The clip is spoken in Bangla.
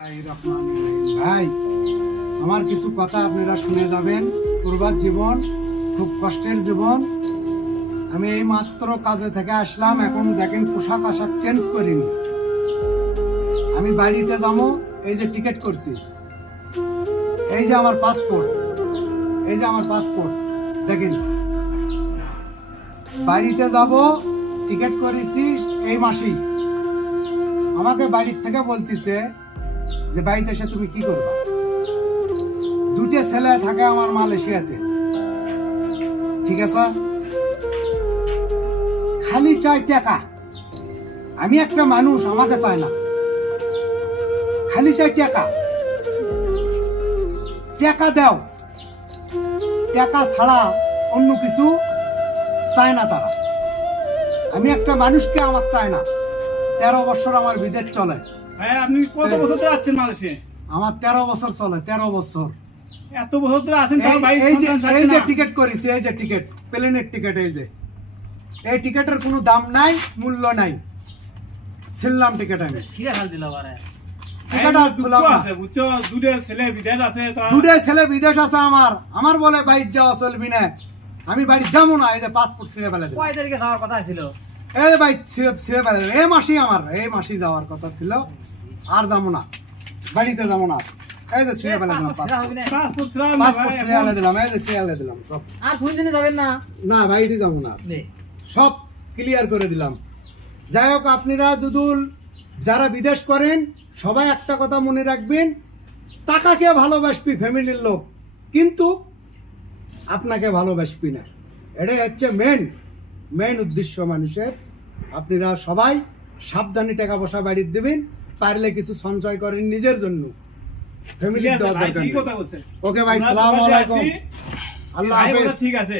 ভাই আমার কিছু কথা আপনারা শুনে যাবেন। প্রবাস জীবন খুব কষ্টের জীবন। আমি এই মাত্র কাজে থেকে আসলাম, এখন দেখেন পোশাক আশাক চেঞ্জ করিনি। আমি বাড়িতে যাবো, এই যে টিকিট করছি, এই যে আমার পাসপোর্ট, এই যে আমার পাসপোর্ট দেখেন। বাড়িতে যাব, টিকিট করেছি এই মাসেই। আমাকে বাড়ির থেকে বলতেছে যে বাড়িতে এসে তুমি কি করবা। দুটো ছেলে থাকে আমার মালয়েশিয়াতে, ঠিক আছে। খালি চাই টাকা। আমি একটা মানুষ, আমাকে চায় না, খালি চাই টাকা। টাকা দাও, টাকা ছাড়া অন্য কিছু চায় না তারা। আমি একটা মানুষকে আমাকে চায় না। 13 বছর আমার বিদেশ চলে। আপনি কত বছর ধরে আছেন মালয়েশিয়া? আমার 13 বছর চলে, 13 বছর। এত বছর ধরে আছেন, তাও ভাই এই যে টিকিট করেছি, এই যে টিকিট, প্লেনের টিকিট, এই যে এই টিকিটের কোনো দাম নাই, মূল্য নাই। ছিলাম টিকিট আমি। দুটো ছেলে বিদেশ আছে আমার। আমার বলে বাইর যাওয়া চলবি না, আমি বাড়ি যাবো না। এই যে পাসপোর্ট ছিঁড়ে ফেলে দিল। কয় তারিখে যাওয়ার কথা ছিল? এই ভাই ছিঁড়ে ফেলে দিল। এই মাসেই আমার, এই মাসেই যাওয়ার কথা ছিল। আর যাবো না, বাড়িতে যাবো না। এই যে ছিঁড়ে ফেলে দিলাম পাসপোর্ট ছিঁড়ে ফেলে দিলাম, এই যে ছিঁড়ে ফেলে দিলাম সব। আর কোন দিনে যাবেন না? না বাড়িতে যাবো না, সব ক্লিয়ার করে দিলাম। যাই হোক, আপনারা যদি যারা বিদেশ করেন সবাই একটা কথা মনে রাখবেন, টাকাকে ভালোবাসবি ফ্যামিলির লোক, কিন্তু আপনাকে ভালোবাসবি না। এটাই হচ্ছে মেন উদ্দেশ্য মানুষের। আপনারা সবাই সাবধানে টাকা পয়সা বাড়িতে দেবেন, পারলে কিছু সঞ্চয় করেন নিজের জন্য, ফ্যামিলির দরকার। ঠিক কথা বলছেন। ওকে ভাই, সালাম আলাইকুম, আল্লাহ হাফেজ। ঠিক আছে।